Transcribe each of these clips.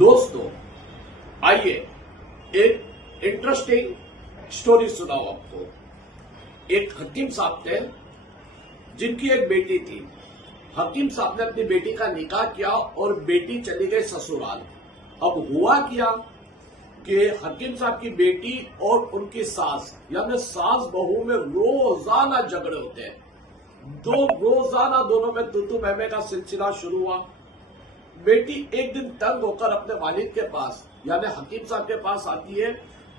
दोस्तों, आइए एक इंटरेस्टिंग स्टोरी सुनाओ आपको। एक हकीम साहब थे जिनकी एक बेटी थी। हकीम साहब ने अपनी बेटी का निकाह किया और बेटी चली गई ससुराल। अब हुआ क्या कि हकीम साहब की बेटी और उनकी सास यानी सास बहू में रोजाना झगड़े होते हैं। रोजाना दोनों में तू मैं का सिलसिला शुरू हुआ। बेटी एक दिन तंग होकर अपने वालिद के पास यानी हकीम साहब के पास आती है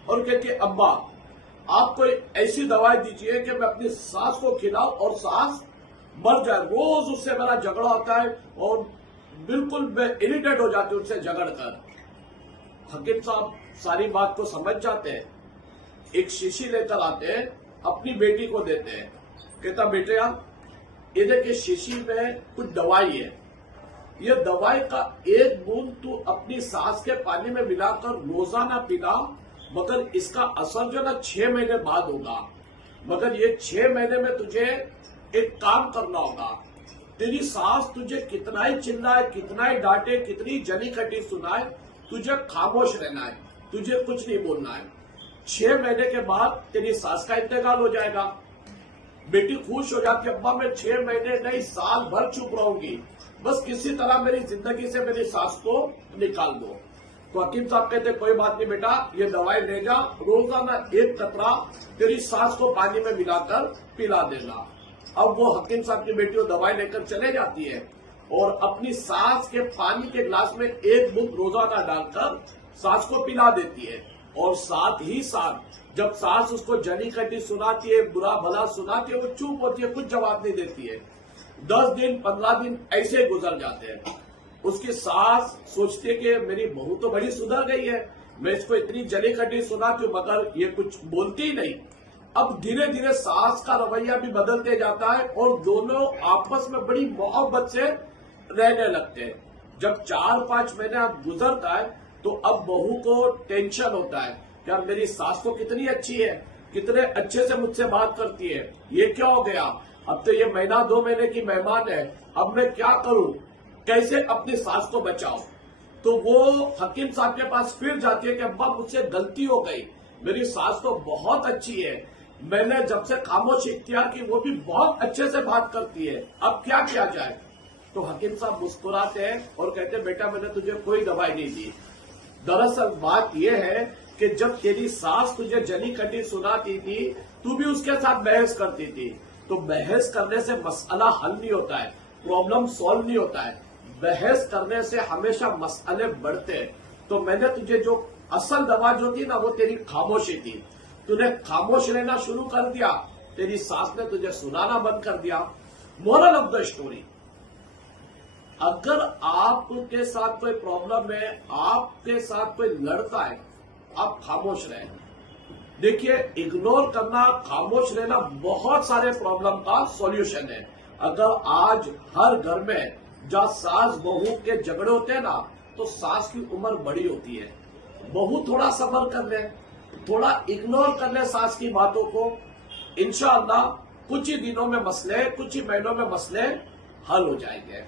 और कहती है, अब्बा आप कोई ऐसी दवाई दीजिए कि मैं अपनी सास को खिलाऊं और सास मर जाए। रोज उससे मेरा झगड़ा होता है और बिल्कुल मैं इरिटेट हो जाती हूं उससे झगड़ कर। हकीम साहब सारी बात को समझ जाते हैं, एक शीशी लेकर आते हैं, अपनी बेटी को देते हैं। कहता, बेटे ये देखिए शीशी में कुछ दवाई है, ये दवाई का एक बूंद तू अपनी सांस के पानी में मिलाकर रोजाना पीना, मगर इसका असर जो ना 6 महीने बाद होगा। मगर ये 6 महीने में तुझे एक काम करना होगा। तेरी सास तुझे कितना ही चिल्लाए, कितना ही डांटे, कितनी जली कटी सुनाए, तुझे खामोश रहना है, तुझे कुछ नहीं बोलना है। 6 महीने के बाद तेरी सास का इंतकाल हो जाएगा। बेटी खुश हो जाती है, अब्बा मैं 6 महीने नहीं साल भर चुप रहूंगी, बस किसी तरह मेरी जिंदगी से मेरी सास को निकाल दो। तो हकीम साहब कहते, कोई बात नहीं बेटा, ये दवाई ले जा, रोजाना एक कतरा तेरी सास को पानी में मिलाकर पिला देना। अब वो हकीम साहब की बेटी वो दवाई लेकर चले जाती है और अपनी सास के पानी के गिलास में एक बूंद रोजाना डालकर सास को पिला देती है। और साथ ही साथ जब सास उसको जनी कटी सुनाती है, बुरा भला सुनाती है, वो चुप होती है, कुछ जवाब नहीं देती है। 10 दिन 15 दिन ऐसे गुजर जाते हैं। उसकी सास सोचती है कि मेरी बहू तो बड़ी सुधर गई है, मैं इसको इतनी जली कटी सुनाती हूँ मगर ये कुछ बोलती ही नहीं। अब धीरे धीरे सास का रवैया भी बदलते जाता है और दोनों आपस में बड़ी मोहब्बत से रहने लगते हैं। जब 4-5 महीना गुजरता है तो अब बहू को टेंशन होता है, यार मेरी सास तो कितनी अच्छी है, कितने अच्छे से मुझसे बात करती है, ये क्या हो गया, अब तो ये महीना 2 महीने की मेहमान है, अब मैं क्या करूं, कैसे अपनी सास को बचाऊं। तो वो हकीम साहब के पास फिर जाती है कि अब्बा मुझसे गलती हो गई, मेरी सास तो बहुत अच्छी है, मैंने जब से खामोश इख्तियार की वो भी बहुत अच्छे से बात करती है, अब क्या किया जाए। तो हकीम साहब मुस्कुराते हैं और कहते हैं, बेटा मैंने तुझे कोई दवाई नहीं दी। दरअसल बात यह है कि जब तेरी सास तुझे जली कटी सुनाती थी, तू भी उसके साथ बहस करती थी। तो बहस करने से मसला हल नहीं होता है, प्रॉब्लम सॉल्व नहीं होता है, बहस करने से हमेशा मसले बढ़ते हैं। तो मैंने तुझे जो असल दवा जो थी ना, वो तेरी खामोशी थी। तूने खामोश रहना शुरू कर दिया, तेरी सास ने तुझे सुनाना बंद कर दिया। मोरल ऑफ द स्टोरी, अगर आपके साथ कोई प्रॉब्लम है, आपके साथ कोई लड़ता है, आप खामोश रहें। देखिए, इग्नोर करना, खामोश रहना बहुत सारे प्रॉब्लम का सॉल्यूशन है। अगर आज हर घर में जहां सास बहू के झगड़े होते हैं ना, तो सास की उम्र बड़ी होती है, बहू थोड़ा सब्र कर ले, थोड़ा इग्नोर कर ले सास की बातों को, इंशाअल्लाह कुछ ही दिनों में मसले, कुछ ही महीनों में मसले हल हो जाएंगे।